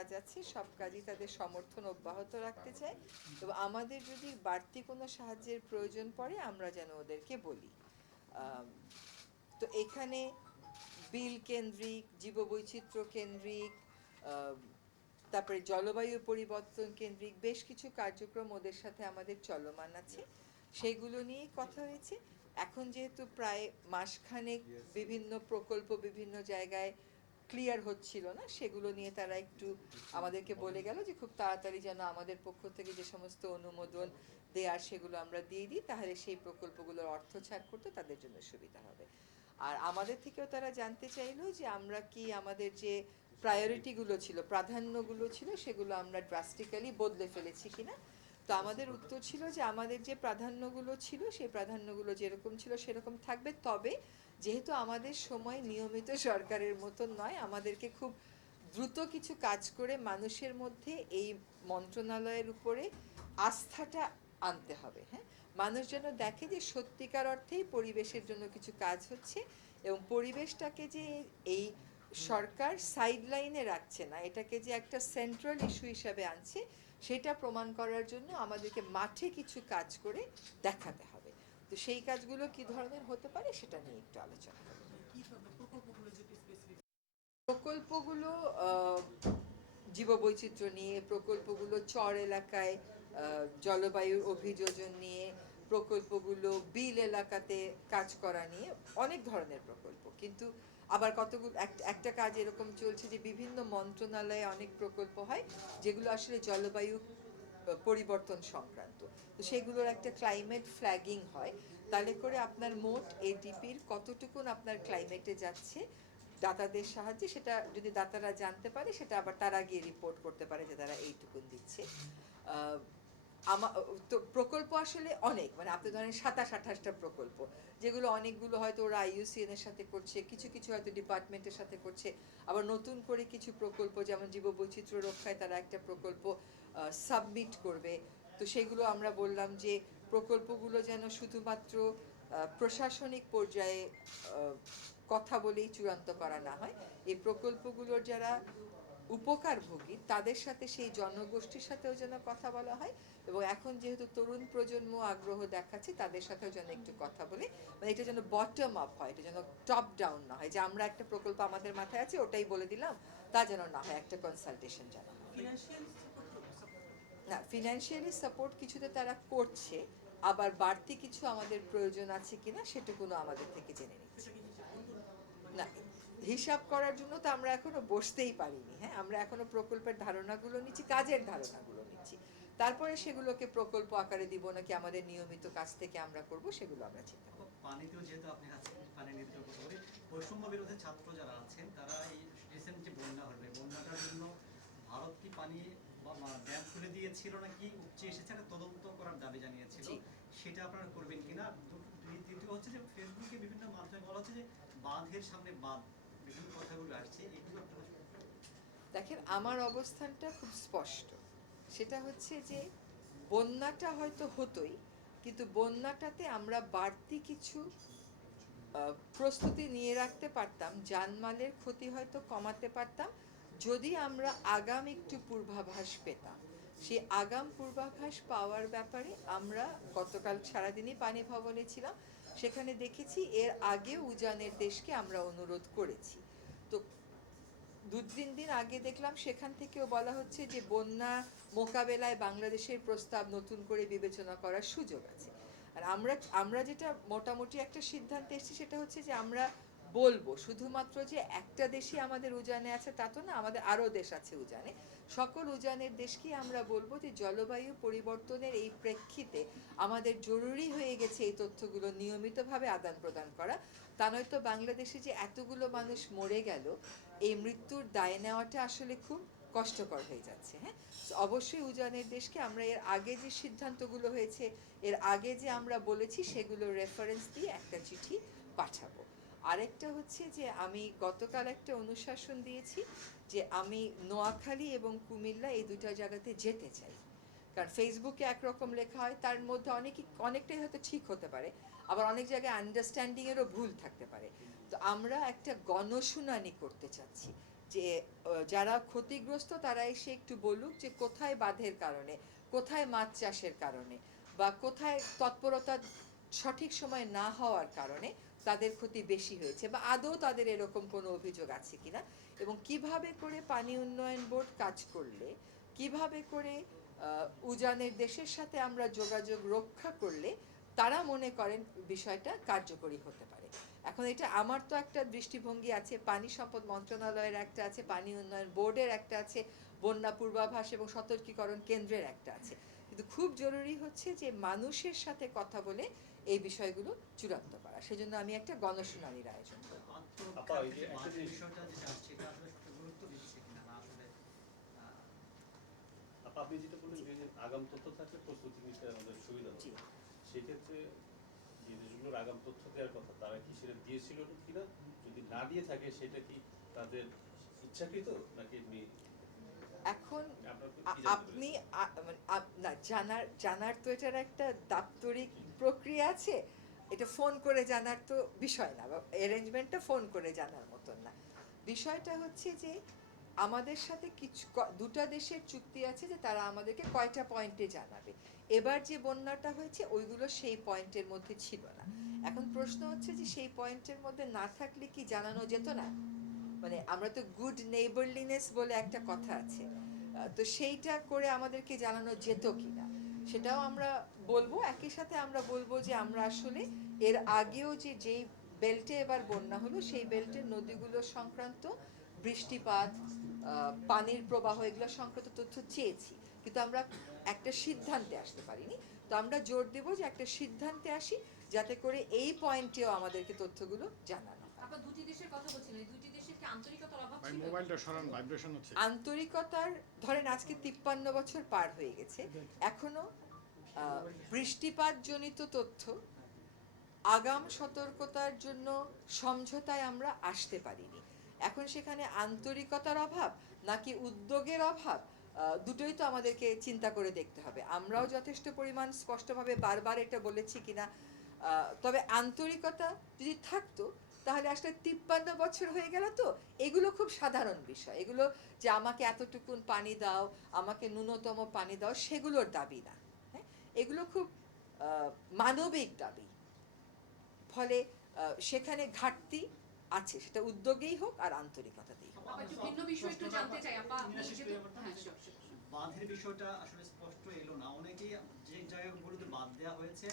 কাজ আছে সব কাজই তাদের সমর্থন অব্যাহত রাখতে চায়, এবং আমাদের যদি বাড়তি কোনো সাহায্যের প্রয়োজন পড়ে আমরা যেন ওদেরকে বলি। তো এখানে বিল কেন্দ্রিক, জীববৈচিত্র্য কেন্দ্রিক, তারপরে জলবায়ু পরিবর্তন কেন্দ্রিক বেশ কিছু কার্যক্রম ওদের সাথে আমাদের চলমান আছে, সেগুলো নিয়েই কথা হয়েছে। এখন যেহেতু প্রায় মাসখানেক বিভিন্ন প্রকল্প বিভিন্ন জায়গায় ক্লিয়ার হচ্ছিল না, সেগুলো নিয়ে তারা একটু আমাদেরকে বলে গেল যে খুব তাড়াতাড়ি যেন আমাদের পক্ষ থেকে যে সমস্ত অনুমোদন দেওয়ার সেগুলো আমরা দিয়ে দিই, তাহলে সেই প্রকল্পগুলোর অর্থ ছাড় করতে তাদের জন্য সুবিধা হবে। আর আমাদের থেকেও তারা জানতে চাইলো যে আমরা কি আমাদের যে প্রায়োরিটিগুলো ছিল, প্রাধান্যগুলো ছিল, সেগুলো আমরা ড্রাস্টিক্যালি বদলে ফেলেছি কিনা। তো আমাদের উত্তর ছিল যে আমাদের যে প্রাধান্যগুলো ছিল সেই প্রাধান্যগুলো যেরকম ছিল সেরকম থাকবে, তবে যেহেতু আমাদের সময় নিয়মিত সরকারের মতন নয়, আমাদেরকে খুব দ্রুত কিছু কাজ করে মানুষের মধ্যে এই মন্ত্রণালয়ের উপরে আস্থাটা আনতে হবে। হ্যাঁ, মানুষ যেন দেখে যে সত্যিকার অর্থেই পরিবেশের জন্য কিছু কাজ হচ্ছে, এবং পরিবেশটাকে যে এই সরকার সাইডলাইনে রাখছে না, এটাকে যে একটা সেন্ট্রাল ইস্যু হিসাবে আনছে, সেটা প্রমাণ করার জন্য আমাদেরকে মাঠে কিছু কাজ করে দেখাতে হবে। তো সেই কাজগুলো কি ধরনের হতে পারে সেটা নিয়ে একটু আলোচনা করব। প্রকল্পগুলো জীববৈচিত্র্য নিয়ে, প্রকল্পগুলো চর এলাকায় জলবায়ু অভিযোজন নিয়ে, প্রকল্পগুলো বিল এলাকাতে কাজ করা নিয়ে, অনেক ধরনের প্রকল্প। কিন্তু আবার কতগুলো একটা কাজ এরকম চলছে যে বিভিন্ন মন্ত্রণালয়ে অনেক প্রকল্প হয় যেগুলো আসলে জলবায়ু পরিবর্তন সংক্রান্ত। তো সেগুলোর একটা ক্লাইমেট ফ্ল্যাগিং হয়, তাহলে করে আপনার মোট এডিপির কতটুকুন আপনার ক্লাইমেটে যাচ্ছে দাতাদের সাহায্যে, সেটা যদি দাতারা জানতে পারে সেটা আবার তারা গিয়ে রিপোর্ট করতে পারে যে তারা এইটুকুন দিচ্ছে। তো প্রকল্প আসলে অনেক, মানে আপনি ধরেন 27-28টা প্রকল্প, যেগুলো অনেকগুলো হয়তো ওরা আইইউসিএন এর সাথে করছে, কিছু কিছু হয়তো ডিপার্টমেন্টের সাথে করছে, আবার নতুন করে কিছু প্রকল্প যেমন জীববৈচিত্র্য রক্ষায় তারা একটা প্রকল্প সাবমিট করবে। তো সেগুলো আমরা বললাম যে প্রকল্পগুলো যেন শুধুমাত্র প্রশাসনিক পর্যায়ে কথা বলেই চূড়ান্ত করা না হয়, এই প্রকল্পগুলোর যারা উপকারভোগী তাদের সাথে সেই জনগোষ্ঠীর সাথেও যেন কথা বলা হয়, এবং এখন যেহেতু তরুণ প্রজন্ম আগ্রহ দেখাচ্ছে তাদের সাথেও যেন একটু কথা বলে, মানে এটা যেন বটম আপ হয়, এটা যেন টপ ডাউন না হয় যে আমরা একটা প্রকল্প আমাদের মাথায় আছে ওটাই বলে দিলাম, তা যেন না হয়, একটা কনসালটেশন যেন হয়। না, ফিনান্সিয়ালি সাপোর্ট কিছুতে তারা করছে, আবার বাড়তি কিছু আমাদের প্রয়োজন আছে কিনা সেটুকুনো আমাদের থেকে জেনে নিচ্ছে। না, হিসাব করার জন্য তো আমরা এখনো বসতেই পারিনি। হ্যাঁ, আমরা এখনো প্রকল্পের ধারণাগুলো নিচ্ছি, কাজের ধারণাগুলো নিচ্ছি, তারপরে সেগুলোকে প্রকল্প আকারে দিব নাকি আমাদের নিয়মিত কাজ থেকে আমরা করব সেগুলো আমরা চিন্তা করব। পানিতেও যেহেতু আপনি আছেন, পানি নিয়ে দুটো কথা বলি। বৈষম্য বিরোধী ছাত্র যারা আছেন তারা এই রিসেন্ট যে বন্যা হলে বন্যাটার জন্য ভারত কি পানি ড্যাম খুলে দিয়েছিল নাকি উপচে এসেছে, একটা তদন্ত করার দাবি জানিয়েছিল, সেটা আপনারা করবেন কিনা? দ্বিতীয় হচ্ছে যে ফেসবুকে বিভিন্ন মাধ্যমে বলা হচ্ছে যে বাঁধের সামনে বাঁধ, বিভিন্ন কথাগুলো আসছে, এগুলো দেখেন, আমার অবস্থানটা খুব স্পষ্ট, সেটা হচ্ছে যে বন্যাটা হয়তো হতোই, কিন্তু বন্যাটাতে আমরা বাড়তি কিছু প্রস্তুতি নিয়ে রাখতে পারতাম, জানমালের ক্ষতি হয়তো কমাতে পারতাম যদি আমরা আগাম একটু পূর্বাভাস পেতাম। সেই আগাম পূর্বাভাস পাওয়ার ব্যাপারে আমরা গতকাল সারাদিনই পানি ভবনে ছিলাম, সেখানে দেখেছি এর আগে উজানের দেশকে আমরা অনুরোধ করেছি। তো 2-3 দিন আগে দেখলাম সেখান থেকেও বলা হচ্ছে যে বন্যা মোকাবেলায় বাংলাদেশের প্রস্তাব নতুন করে বিবেচনা করার সুযোগ আছে। আর আমরা আমরা যেটা মোটামুটি একটা সিদ্ধান্তে এসেছি সেটা হচ্ছে যে আমরা বলবো শুধুমাত্র যে একটা দেশই আমাদের উজানে আছে তা তো না, আমাদের আরও দেশ আছে উজানে, সকল উজানের দেশকেই আমরা বলবো যে জলবায়ু পরিবর্তনের এই প্রেক্ষিতে আমাদের জরুরি হয়ে গেছে এই তথ্যগুলো নিয়মিতভাবে আদান প্রদান করা, তা নয়তো বাংলাদেশে যে এতগুলো মানুষ মরে গেল এই মৃত্যুর দায় নেওয়াটা আসলে খুব কষ্টকর হয়ে যাচ্ছে। হ্যাঁ, অবশ্যই উজানের দেশকে আমরা এর আগে যে সিদ্ধান্তগুলো হয়েছে, এর আগে যে আমরা বলেছি সেগুলোর রেফারেন্স দিয়ে একটা চিঠি পাঠাবো। আরেকটা হচ্ছে যে আমি গতকাল একটা অনুশাসন দিয়েছি যে আমি নোয়াখালী এবং কুমিল্লা এই দুটা জায়গাতে যেতে চাই, কারণ ফেসবুকে একরকম লেখা হয়, তার মধ্যে অনেকটাই হয়তো ঠিক হতে পারে, আবার অনেক জায়গায় আন্ডারস্ট্যান্ডিংয়েরও ভুল থাকতে পারে। তো আমরা একটা গণশুনানি করতে চাচ্ছি যে যারা ক্ষতিগ্রস্ত তারা এসে একটু বলুক যে কোথায় বাঁধের কারণে, কোথায় মাছ চাষের কারণে, বা কোথায় তৎপরতা সঠিক সময় না হওয়ার কারণে তাদের ক্ষতি বেশি হয়েছে, বা আদৌ তাদের এরকম কোনো অভিযোগ আছে কিনা, এবং কিভাবে করে পানি উন্নয়ন বোর্ড কাজ করলে, কিভাবে করে উজানের দেশের সাথে আমরা যোগাযোগ রক্ষা করলে তারা মনে করেন বিষয়টা কার্যকরী হতে পারে। এখন এটা আমার তো একটা দৃষ্টিভঙ্গি আছে, পানি সম্পদ মন্ত্রণালয়ের একটা আছে, পানি উন্নয়ন বোর্ডের একটা আছে, বন্যা পূর্বাভাস এবং সতর্কীকরণ কেন্দ্রের একটা আছে, কিন্তু খুব জরুরি হচ্ছে যে মানুষের সাথে কথা বলে এই বিষয়গুলো চূড়ান্ত করা। সেজন্য আমি একটা গণশুনানির আয়োজন করব। আত্মরক্ষার ক্ষেত্রে বাঁধের বিষয়টা যেটা আসছে এটা আসলে সঠিক গুরুত্ব দিচ্ছে কিনা, না আসলে আপনি যেটা বললেন যে আগাম তথ্য থাকলে প্রস্তুতি নিতে আমাদের সুবিধা জি। হবে, সেক্ষেত্রে যে দেশগুলোর আগাম তথ্য দেওয়ার কথা তারা কি সেটা দিয়েছিল কিনা, যদি না দিয়ে থাকে সেটা কি তাদের ইচ্ছাকৃত নাকি এমনি? এখন আপনার কি জানতে আপনি পেরেছেন? মানে না, জানার তো এটার একটা দাপ্তরিক প্রক্রিয়া আছে, এটা ফোন করে জানার তো বিষয় না, বা অ্যারেঞ্জমেন্টটা ফোন করে জানার মতন না। বিষয়টা হচ্ছে যে আমাদের সাথে দুটা দেশের চুক্তি আছে যে তারা আমাদেরকে কয়টা পয়েন্টে জানাবে। এবার যে বন্যাটা হয়েছে ওইগুলো সেই পয়েন্টের মধ্যে ছিল না। এখন প্রশ্ন হচ্ছে যে সেই পয়েন্টের মধ্যে না থাকলে কি জানানো যেত না? মানে আমরা তো গুড নেইবারলিনেস বলে একটা কথা আছে, তো সেইটা করে আমাদেরকে জানানো যেত কিনা সেটাও আমরা বলবো। একই সাথে আমরা বলবো যে আমরা আসলে এর আগেও যেই বেল্টে এবার বন্যা হলো সেই বেল্টের নদীগুলো সংক্রান্ত বৃষ্টিপাত, পানির প্রবাহ, এগুলো সংক্রান্ত তথ্য চেয়েছি, কিন্তু আমরা একটা সিদ্ধান্তে আসতে পারিনি। তো আমরা জোর দেব যে একটা সিদ্ধান্তে আসি যাতে করে এই পয়েন্টেও আমাদেরকে তথ্যগুলো জানানো হয়। আপনার দুটি দেশের কথা বলছেন, এই দুটি দেশের কি আন্তরিকতার অভাব ভাই ছিল? মোবাইলটা সরান, ভাইব্রেশন হচ্ছে। আন্তরিকতার, ধরেন আজকে 53 বছর পার হয়ে গেছে, এখনো বৃষ্টিপাত জনিত তথ্য, আগাম সতর্কতার জন্য সমঝোতায় আমরা আসতে পারিনি। এখন সেখানে আন্তরিকতার অভাব নাকি উদ্যোগের অভাব, দুটোই তো আমাদেরকে চিন্তা করে দেখতে হবে। আমরাও যথেষ্ট পরিমাণ স্পষ্টভাবে বারবার এটা বলেছি কিনা, তবে আন্তরিকতা যদি থাকতো তাহলে আসলে 53 বছর হয়ে গেল তো, এগুলো খুব সাধারণ বিষয়, এগুলো যে আমাকে এতটুকুন পানি দাও, আমাকে ন্যূনতম পানি দাও, সেগুলোর দাবি না। হ্যাঁ, এগুলো খুব মানবিক দাবি। ফলে সেখানে ঘাটতি আছে, সেটা উদ্যোগেই হোক আর আন্তরিকতাতেই হোক। আপা একটু ভিন্ন বিষয় একটু জানতে চাই আপা, আপনি শেষ যেহেতু করে আবার হ্যাঁ sure, sure. বাঁধের বিষয়টা আসলে স্পষ্ট এলো না, অনেকেই যে জায়গাগুলোতে বাঁধ দেওয়া হয়েছে